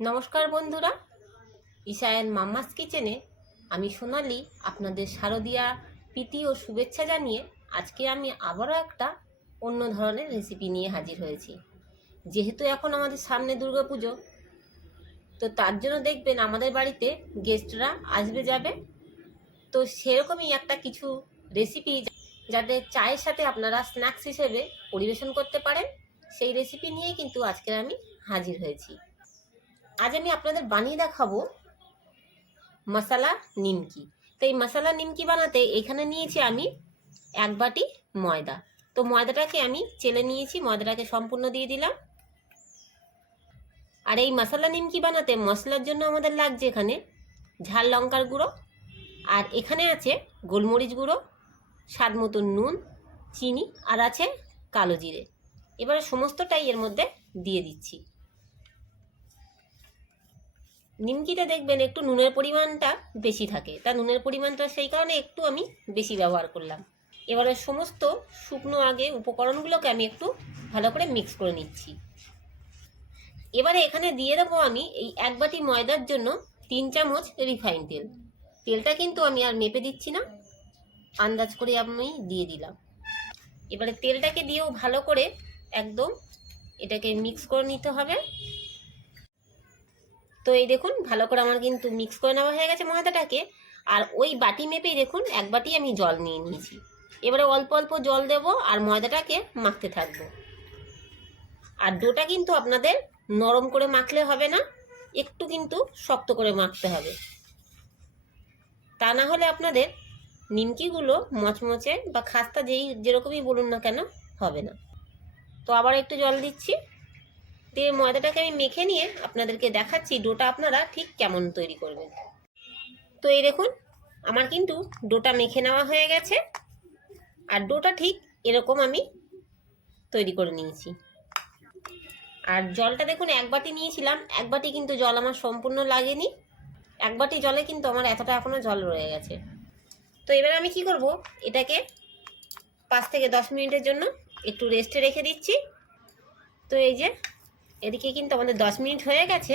নমস্কার বন্ধুরা ইশায়ন মাম্মাস কিচেনে আমি সোনালি আপনাদের শারদীয়া প্রীতি ও শুভেচ্ছা জানিয়ে আজকে আমি আবারও একটা অন্য ধরনের রেসিপি নিয়ে হাজির হয়েছি। যেহেতু এখন আমাদের সামনে দুর্গাপুজো, তো তার জন্য দেখবেন আমাদের বাড়িতে গেস্টরা আসবে যাবে। তো সেরকমই একটা কিছু রেসিপি যাতে চায়ের সাথে আপনারা স্ন্যাক্স হিসেবে পরিবেশন করতে পারেন, সেই রেসিপি নিয়েই কিন্তু আজকে আমি হাজির হয়েছি। আজ আমি আপনাদের বানিয়ে দেখাবো মশালা নিমকি। তো এই মশালা নিমকি বানাতে এখানে নিয়েছি আমি এক বাটি ময়দা। তো ময়দাটাকে আমি চেলে নিয়েছি, ময়দাটাকে সম্পূর্ণ দিয়ে দিলাম। আর এই মশালা নিমকি বানাতে মশলার জন্য আমাদের লাগছে এখানে ঝাল লঙ্কার গুঁড়ো, আর এখানে আছে গোলমরিচ গুঁড়ো, স্বাদ মতন নুন, চিনি, আর আছে কালো জিরে। এবারে সমস্তটাই এর মধ্যে দিয়ে দিচ্ছি। নিমকিতে দেখবেন একটু নুনের পরিমাণটা বেশি থাকে। তা নুনের পরিমাণটা সেই কারণে একটু আমি বেশি ব্যবহার করলাম। এবারে সমস্ত শুকনো আগে উপকরণগুলোকে আমি একটু ভালো করে মিক্স করে নিচ্ছি। এবারে এখানে দিয়ে দেবো আমি এই এক বাটি ময়দার জন্য তিন চামচ রিফাইন তেল। তেলটা কিন্তু আমি আর মেপে দিচ্ছি না, আন্দাজ করে আমি দিয়ে দিলাম। এবারে তেলটাকে দিয়েও ভালো করে একদম এটাকে মিক্স করে নিতে হবে। তো এই দেখুন, ভালো করে আমার কিন্তু মিক্স করে নেওয়া হয়ে গেছে ময়দাটাকে। আর ওই বাটি মেপেই দেখুন, এক বাটি আমি জল নিয়ে নিয়েছি। এবারে অল্প অল্প জল দেব আর ময়দাটাকে মাখতে থাকব। আর ডোটা কিন্তু আপনাদের নরম করে মাখলে হবে না, একটু কিন্তু শক্ত করে মাখতে হবে। তা না হলে আপনাদের নিমকিগুলো মচমচে বা খাস্তা যেই, যেরকমই বলুন না কেন, হবে না। তো আবার একটু জল দিচ্ছি। দিয়ে ময়দাটাকে আমি মেখে নিয়ে আপনাদেরকে দেখাচ্ছি ডোটা আপনারা ঠিক কেমন তৈরি করবেন। তো এই দেখুন, আমার কিন্তু ডোটা মেখে নেওয়া হয়ে গেছে আর ডোটা ঠিক এরকম আমি তৈরি করে নিয়েছি। আর জলটা দেখুন, এক বাটি নিয়েছিলাম, এক বাটি কিন্তু জল আমার সম্পূর্ণ লাগেনি, এক বাটি জলে কিন্তু আমার এতটা এখনও জল রয়ে গেছে। তো এবার আমি কি করব, এটাকে পাঁচ থেকে দশ মিনিটের জন্য একটু রেস্টে রেখে দিচ্ছি। তো এই যে এদিকে কিন্তু আমাদের দশ মিনিট হয়ে গেছে।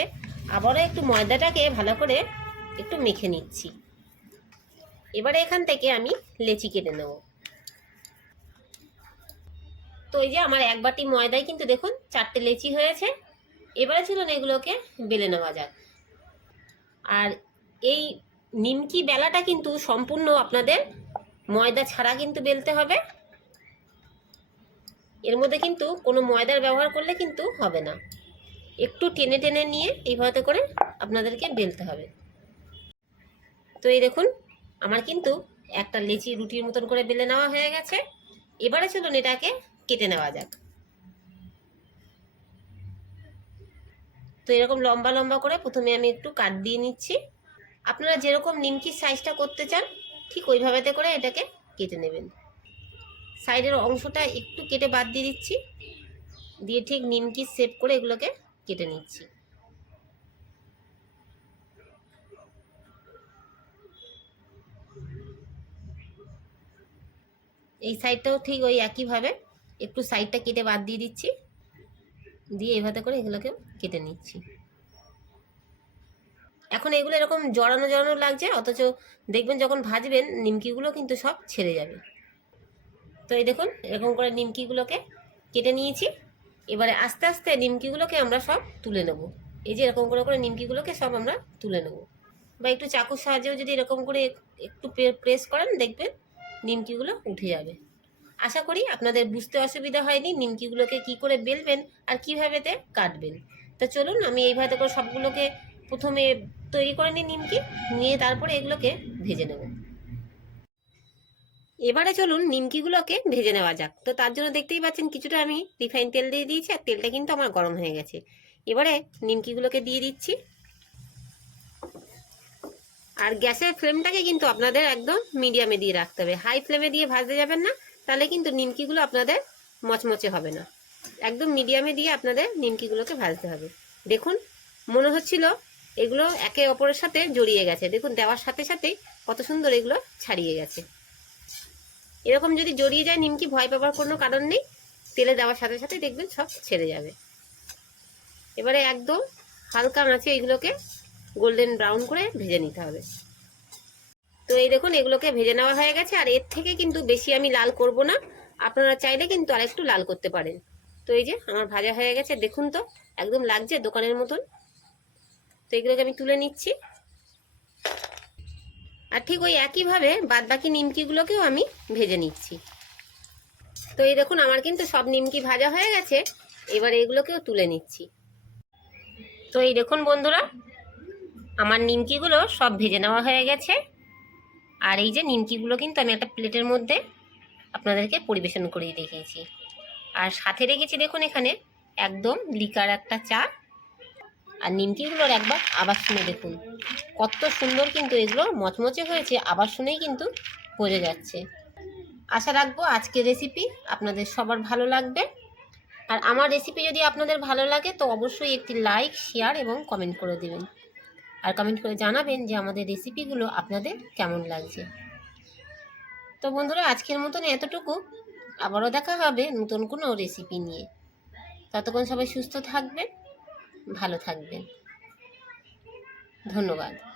আবারও একটু ময়দাটাকে ভালো করে একটু মেখে নিচ্ছি। এবারে এখান থেকে আমি লেচি কেটে নেব। তো এই যে আমার এক বাটি ময়দায় কিন্তু দেখুন চারটে লেচি হয়েছে। এবারে চলুন এগুলোকে বেলে নেওয়া যাক। আর এই নিমকি বেলাটা কিন্তু সম্পূর্ণ আপনাদের ময়দা ছাড়া কিন্তু বেলতে হবে। এর মধ্যে কিন্তু কোনো ময়দার ব্যবহার করলে কিন্তু হবে না। একটু টেনে টেনে নিয়ে এইভাবে করে আপনাদেরকে বেলতে হবে। তো এই দেখুন, আমার কিন্তু একটা লেচি রুটির মতন করে বেলে নেওয়া হয়ে গেছে। এবারে চলুন এটাকে কেটে নেওয়া যাক। তো এরকম লম্বা লম্বা করে প্রথমে আমি একটু কাট দিয়ে নিচ্ছি। আপনারা যেরকম নিমকির সাইজটা করতে চান, ঠিক ওইভাবেতে করে এটাকে কেটে নেবেন। সাইডের অংশটা একটু কেটে বাদ দিয়ে দিচ্ছি। দিয়ে ঠিক নিমকি সেভ করে এগুলোকে কেটে নিচ্ছি। এই সাইডটাও ঠিক ওই একইভাবে একটু সাইডটা কেটে বাদ দিয়ে দিচ্ছি। দিয়ে এভাবে করে এগুলোকে কেটে নিচ্ছি। এখন এগুলো এরকম জড়ানো জড়ানো লাগছে, অথচ দেখবেন যখন ভাজবেন, নিমকিগুলো কিন্তু সব ছেড়ে যাবে। তো এই দেখুন, এরকম করে নিমকিগুলোকে কেটে নিয়েছি। এবারে আস্তে আস্তে নিমকিগুলোকে আমরা সব তুলে নেব। এই যে এরকম করে করে নিমকিগুলোকে সব আমরা তুলে নেব। বা একটু চাকুর সাহায্যেও যদি এরকম করে একটু প্রেস করেন, দেখবেন নিমকিগুলো উঠে যাবে। আশা করি আপনাদের বুঝতে অসুবিধা হয়নি নিমকিগুলোকে কি করে বেলবেন আর কীভাবেতে কাটবেন। তো চলুন, আমি এইভাবে করে সবগুলোকে প্রথমে তৈরি করে নিই নিমকি, নিয়ে তারপরে এগুলোকে ভেজে নেব। এবারে চলুন নিমকিগুলোকে ভেজে নেওয়া যাক। তো তার জন্য দেখতেই পাচ্ছেন কিছুটা আমি রিফাইন তেল দিয়ে দিয়েছি আর তেলটা কিন্তু আমার গরম হয়ে গেছে। এবারে নিমকিগুলোকে দিয়ে দিচ্ছি। আর গ্যাসের ফ্লেমটাকে কিন্তু আপনাদের একদম মিডিয়ামে দিয়ে রাখতে হবে। হাই ফ্লেমে দিয়ে ভাজতে যাবেন না, তাহলে কিন্তু নিমকিগুলো আপনাদের মচমচে হবে না। একদম মিডিয়ামে দিয়ে আপনাদের নিমকিগুলোকে ভাজতে হবে। দেখুন, মনে হচ্ছিল এগুলো একে অপরের সাথে জড়িয়ে গেছে। দেখুন, দেওয়ার সাথে সাথেই কত সুন্দর এগুলো ছাড়িয়ে গেছে। এরকম যদি জড়িয়ে যায় নিমকি ভয় পাবার কোনো কারণ নেই, তেলে দেওয়ার সাথে সাথে দেখবেন সব ছেড়ে যাবে। এবারে একদম হালকা আঁচে এগুলোকে গোল্ডেন ব্রাউন করে ভেজে নিতে হবে। তো এই দেখুন, এগুলোকে ভেজে নেওয়া হয়ে গেছে, আর এর থেকে কিন্তু বেশি আমি লাল করব না। আপনারা চাইলে কিন্তু আরেকটু লাল করতে পারেন। তো এই যে আমার ভাজা হয়ে গেছে, দেখুন তো, একদম লাগছে দোকানের মতন। তো এগুলোকে আমি তুলে নিচ্ছি। আর ঠিক ওই একইভাবে বাদ বাকি নিমকিগুলোকেও আমি ভেজে নিচ্ছি। তো এই দেখুন, আমার কিন্তু সব নিমকি ভাজা হয়ে গেছে। এবার এগুলোকেও তুলে নিচ্ছি। তো এই দেখুন বন্ধুরা, আমার নিমকিগুলো সব ভেজে নেওয়া হয়ে গেছে। আর এই যে নিমকিগুলো কিন্তু আমি একটা প্লেটের মধ্যে আপনাদেরকে পরিবেশন করিয়ে দেখিয়েছি। আর সাথে রেখেছি দেখুন এখানে একদম লিকার একটা চা। আর নিমকিগুলোর একবার আবার শুনে দেখুন। কত সুন্দর কিন্তু এগুলো, মচমচে হয়েছে, আবার শুনেই কিন্তু বোঝা যাচ্ছে। আশা রাখব আজকের রেসিপি আপনাদের সবার ভালো লাগবে। আর আমার রেসিপি যদি আপনাদের ভালো লাগে তো অবশ্যই একটি লাইক শেয়ার এবং কমেন্ট করে দেবেন। আর কমেন্ট করে জানাবেন যে আমাদের রেসিপিগুলো আপনাদের কেমন লাগছে। তো বন্ধুরা, আজকের মতন এতটুকু। আবারও দেখা হবে নতুন কোনো রেসিপি নিয়ে। ততক্ষণ সবাই সুস্থ থাকবেন। ভালো থাকবেন। ধন্যবাদ।